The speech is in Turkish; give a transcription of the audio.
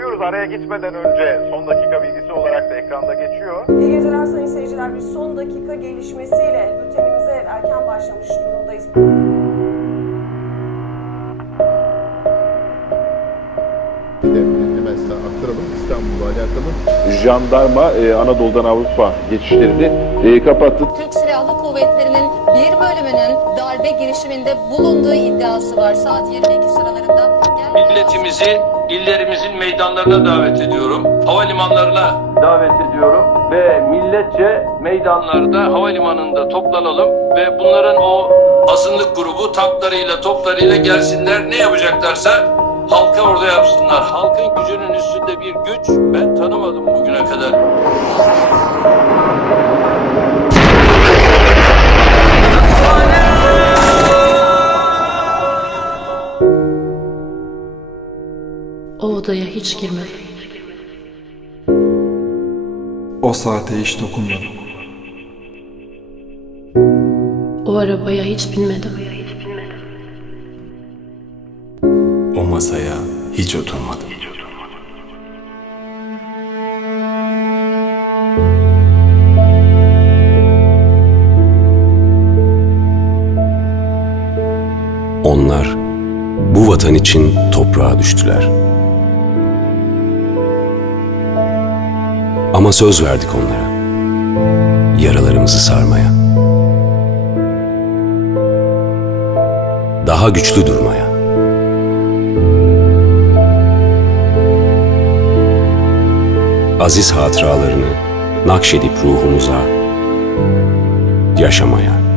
görüyoruz. Araya gitmeden önce son dakika bilgisi olarak da ekranda geçiyor. İyi geceler sayın seyirciler. Bir son dakika gelişmesiyle bültenimize erken başlamış durumdayız. Hemen size aktaralım İstanbul'la alakalı. jandarma e, Anadolu'dan Avrupa geçişlerini e, kapattı. Türk Silahlı Kuvvetleri'nin bir bölümünün darbe girişiminde bulunduğu iddiası var. Saat 22 sıralarında. Milletimizi illerimizin meydanlarına davet ediyorum. Havalimanlarına davet ediyorum ve milletçe meydanlarda havalimanında toplanalım ve bunların o azınlık grubu tanklarıyla toplarıyla gelsinler ne yapacaklarsa halka orada yapsınlar. Halkın gücünün üstünde bir güç ben tanımadım bugüne kadar. Odaya hiç girmedim. O saate hiç dokunmadım. O arabaya hiç binmedim. O masaya hiç oturmadım. Onlar bu vatan için toprağa düştüler. Ama söz verdik onlara. Yaralarımızı sarmaya. Daha güçlü durmaya. Aziz hatıralarını nakşedip ruhumuza yaşamaya.